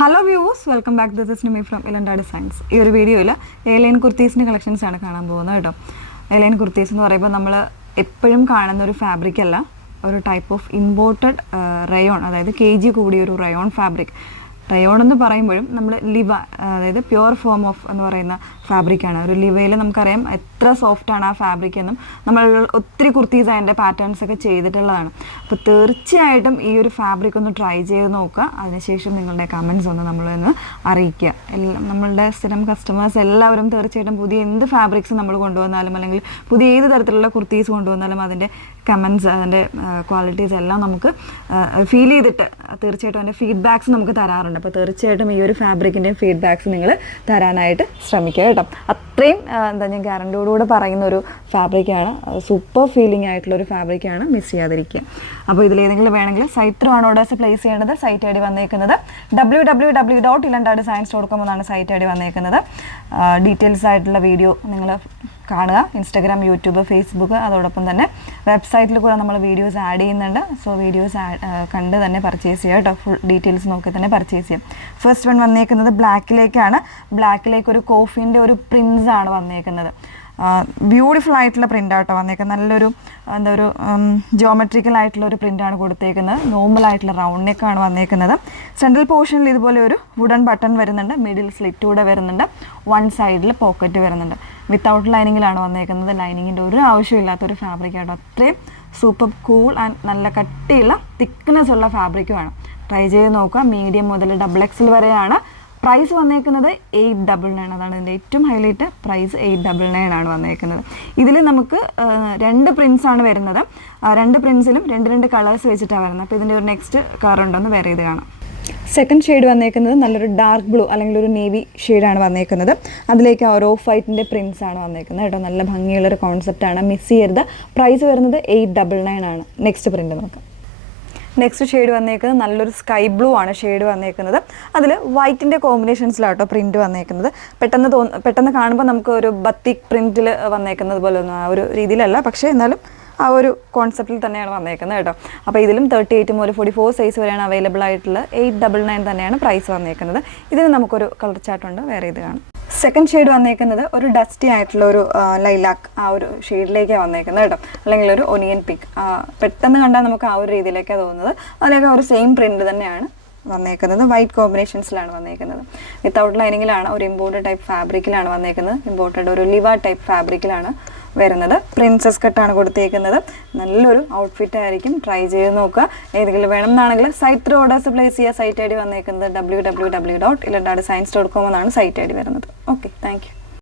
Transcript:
Hello viewers, welcome back. This is Nimi from Ilanda Designs. ഈ ഒരു വീഡിയോയിൽ എയർലൈൻ കുർത്തീസിൻ്റെ കളക്ഷൻസ് ആണ് കാണാൻ പോകുന്നത് കേട്ടോ. എയർലൈൻ കുർത്തീസ് എന്ന് പറയുമ്പോൾ നമ്മൾ എപ്പോഴും കാണുന്ന ഒരു ഫാബ്രിക് അല്ല, ഒരു ടൈപ്പ് ഓഫ് ഇമ്പോർട്ടഡ് റയോൺ, അതായത് kg കൂടിയ ഒരു റയോൺ ഫാബ്രിക്. റയോൺ എന്ന് പറയുമ്പോഴും നമ്മൾ ലിവ, അതായത് പ്യുവർ ഫോം ഓഫ് എന്ന് പറയുന്ന ഫാബ്രിക്കാണ്. ഒരു ലിവയിൽ നമുക്കറിയാം എത്ര സോഫ്റ്റാണ് ആ ഫാബ്രിക് എന്നും നമ്മൾ ഒത്തിരി കുർത്തീസ് അതിൻ്റെ പാറ്റേൺസ് ഒക്കെ ചെയ്തിട്ടുള്ളതാണ്. അപ്പോൾ തീർച്ചയായിട്ടും ഈ ഒരു ഫാബ്രിക് ഒന്ന് ട്രൈ ചെയ്ത് നോക്കുക. അതിനുശേഷം നിങ്ങളുടെ കമൻറ്റ്സ് ഒന്ന് നമ്മളൊന്ന് അറിയിക്കുക. നമ്മളുടെ സ്ഥിരം കസ്റ്റമേഴ്സ് എല്ലാവരും തീർച്ചയായിട്ടും പുതിയ എന്ത് ഫാബ്രിക്സ് നമ്മൾ കൊണ്ടുവന്നാലും അല്ലെങ്കിൽ പുതിയ ഏത് തരത്തിലുള്ള കുർത്തീസ് കൊണ്ടുവന്നാലും അതിൻ്റെ കമൻറ്റ്സ്, അതിൻ്റെ ക്വാളിറ്റീസ് എല്ലാം നമുക്ക് ഫീൽ ചെയ്തിട്ട് തീർച്ചയായിട്ടും അതിൻ്റെ ഫീഡ്ബാക്ക്സ് നമുക്ക് തരാറുണ്ട്. അപ്പോൾ തീർച്ചയായിട്ടും ഈ ഒരു ഫാബ്രിക്കിൻ്റെയും ഫീഡ്ബാക്ക്സ് നിങ്ങൾ തരാനായിട്ട് ശ്രമിക്കുക കേട്ടോ. അത്രയും ഞാൻ ഗ്യാരണ്ടിയോടുകൂടെ പറയുന്ന ഒരു ഫാബ്രിക്കാണ്, സൂപ്പർ ഫീലിംഗ് ആയിട്ടുള്ളൊരു ഫാബ്രിക്കാണ്, മിസ് ചെയ്യാതിരിക്കുക. അപ്പോൾ ഇതിലേതെങ്കിലും വേണമെങ്കിൽ സൈറ്റ് ത്രൂ ആണ് ഓർഡേഴ്സ് പ്ലേസ് ചെയ്യേണ്ടത്. സൈറ്റ് ഐ ഡി വന്നേക്കുന്നത് www.ilandadesigns.com എന്നാണ് സൈറ്റ് ഐ ഡി വന്നേക്കുന്നത്. ഡീറ്റെയിൽസ് ആയിട്ടുള്ള വീഡിയോ നിങ്ങൾ കാണുക. ഇൻസ്റ്റാഗ്രാം, യൂട്യൂബ്, ഫേസ്ബുക്ക്, അതോടൊപ്പം തന്നെ വെബ്സൈറ്റിൽ കൂടെ നമ്മൾ വീഡിയോസ് ആഡ് ചെയ്യുന്നുണ്ട്. സോ വീഡിയോസ് കണ്ട് തന്നെ പർച്ചേസ് ചെയ്യുക കേട്ടോ. ഫുൾ ഡീറ്റെയിൽസ് നോക്കി തന്നെ പർച്ചേസ് ചെയ്യാം. ഫസ്റ്റ് വൺ വന്നേക്കുന്നത് ബ്ലാക്കിലേക്കാണ്. ബ്ലാക്കിലേക്ക് ഒരു കോഫീൻ്റെ ഒരു പ്രിൻസ് ആണ് വന്നേക്കുന്നത്. ബ്യൂട്ടിഫുൾ ആയിട്ടുള്ള പ്രിൻ്റ് ആട്ടോ വന്നേക്കുന്നത്. നല്ലൊരു ഒരു ജിയോമെട്രിക്കൽ ആയിട്ടുള്ള ഒരു പ്രിൻ്റാണ് കൊടുത്തേക്കുന്നത്. നോർമൽ ആയിട്ടുള്ള റൗണ്ട് നെക്കാണ് വന്നേക്കുന്നത്. സെൻട്രൽ പോർഷനിൽ ഇതുപോലെ ഒരു വുഡൻ ബട്ടൺ വരുന്നുണ്ട്. മിഡിൽ സ്ലിറ്റ് കൂടെ വരുന്നുണ്ട്. വൺ സൈഡിൽ പോക്കറ്റ് വരുന്നുണ്ട്. വിത്തൗട്ട് ലൈനിങ്ങിലാണ് വന്നേക്കുന്നത്. ലൈനിങ്ങിൻ്റെ ഒരു ആവശ്യമില്ലാത്തൊരു ഫാബ്രിക് ആട്ടോ. അത്രയും സൂപ്പർ കൂൾ ആൻഡ് നല്ല കട്ടിയുള്ള തിക്നെസ് ഉള്ള ഫാബ്രിക്കുമാണ്. ട്രൈ ചെയ്ത് നോക്കുക. മീഡിയം മുതൽ XXL വരെയാണ്. പ്രൈസ് വന്നേക്കുന്നത് 899. അതാണ് ഇതിൻ്റെ ഏറ്റവും ഹൈലൈറ്റ്. പ്രൈസ് 899 ആണ് വന്നേക്കുന്നത്. ഇതിൽ നമുക്ക് 2 പ്രിൻസ് ആണ് വരുന്നത്. 2 പ്രിൻസിലും 2 കളേഴ്സ് വെച്ചിട്ടാണ് വരുന്നത്. അപ്പോൾ ഇതിൻ്റെ ഒരു നെക്സ്റ്റ് കളർ ഉണ്ടെന്ന് വേറെ ഇത് കാണാം. സെക്കൻഡ് ഷെയ്ഡ് വന്നേക്കുന്നത് നല്ലൊരു ഡാർക്ക് ബ്ലൂ അല്ലെങ്കിൽ ഒരു നേവി ഷെയ്ഡാണ് വന്നേക്കുന്നത്. അതിലേക്ക് ഒരു ഓഫ് വൈറ്റിൻ്റെ പ്രിൻസ് ആണ് വന്നേക്കുന്നത് കേട്ടോ. നല്ല ഭംഗിയുള്ളൊരു കോൺസെപ്റ്റാണ്, മിസ് ചെയ്യരുത്. പ്രൈസ് വരുന്നത് 899 ആണ്. നെക്സ്റ്റ് പ്രിൻ്റ് നോക്കാം. നെക്സ്റ്റ് ഷെയ്ഡ് വന്നേക്കുന്നത് നല്ലൊരു സ്കൈ ബ്ലൂ ആണ് ഷെയ്ഡ് വന്നേക്കുന്നത്. അതിൽ വൈറ്റിൻ്റെ കോമ്പിനേഷൻസിലാട്ടോ പ്രിൻറ്റ് വന്നേക്കുന്നത്. പെട്ടെന്ന് കാണുമ്പോൾ നമുക്ക് ഒരു ബത്തിക് പ്രിൻറ്റിൽ വന്നേക്കുന്നത് പോലെ ഒന്നും ആ ഒരു രീതിയിലല്ല, പക്ഷേ എന്നാലും ആ ഒരു കോൺസെപ്റ്റിൽ തന്നെയാണ് വന്നേക്കുന്നത് കേട്ടോ. അപ്പോൾ ഇതിലും 38 മുതൽ 44 സൈസ് വരെയാണ് അവൈലബിൾ ആയിട്ടുള്ളത്. 899 തന്നെയാണ് പ്രൈസ് വന്നേക്കുന്നത്. ഇതിന് നമുക്കൊരു കളർ ചാർട്ടുണ്ട്, വേറെ ഇത് കാണും. സെക്കൻഡ് ഷെയ്ഡ് വന്നേക്കുന്നത് ഒരു ഡസ്റ്റി ആയിട്ടുള്ള ഒരു ലൈലാക്ക്, ആ ഒരു ഷെയ്ഡിലേക്കാണ് വന്നേക്കുന്നത് കേട്ടോ. അല്ലെങ്കിൽ ഒരു ഒനിയൻ പിങ്ക്. പെട്ടെന്ന് കണ്ടാൽ നമുക്ക് ആ ഒരു രീതിയിലേക്കാണ് തോന്നുന്നത്. അതിലേക്ക് ഒരു സെയിം പ്രിൻറ്റ് തന്നെയാണ് വന്നേക്കുന്നത്. വൈറ്റ് കോമ്പിനേഷൻസിലാണ് വന്നേക്കുന്നത്. വിത്തൗട്ട് ലൈനിങ്ങിലാണ്. ഒരു ഇമ്പോർട്ടഡ് ടൈപ്പ് ഫാബ്രിക്കിലാണ് വന്നേക്കുന്നത്. ഇമ്പോർട്ടഡ് ഒരു ലിവ ടൈപ്പ് ഫാബ്രിക്കിലാണ് വരുന്നത്. പ്രിൻസസ് കട്ടാണ് കൊടുത്തേക്കുന്നത്. നല്ലൊരു ഔട്ട്ഫിറ്റ് ആയിരിക്കും. ട്രൈ ചെയ്ത് നോക്കുക. ഏതെങ്കിലും വേണമെന്നാണെങ്കിൽ സൈറ്റ് ത്രൂ ഓർഡേഴ്സ് പ്ലേസ് ചെയ്യുക. സൈറ്റ് ഐ ഡി വന്നേക്കുന്നത് www.ilandadesigns.com എന്നാണ് സൈറ്റ് ഐ ഡി വരുന്നത്. Okay, thank you.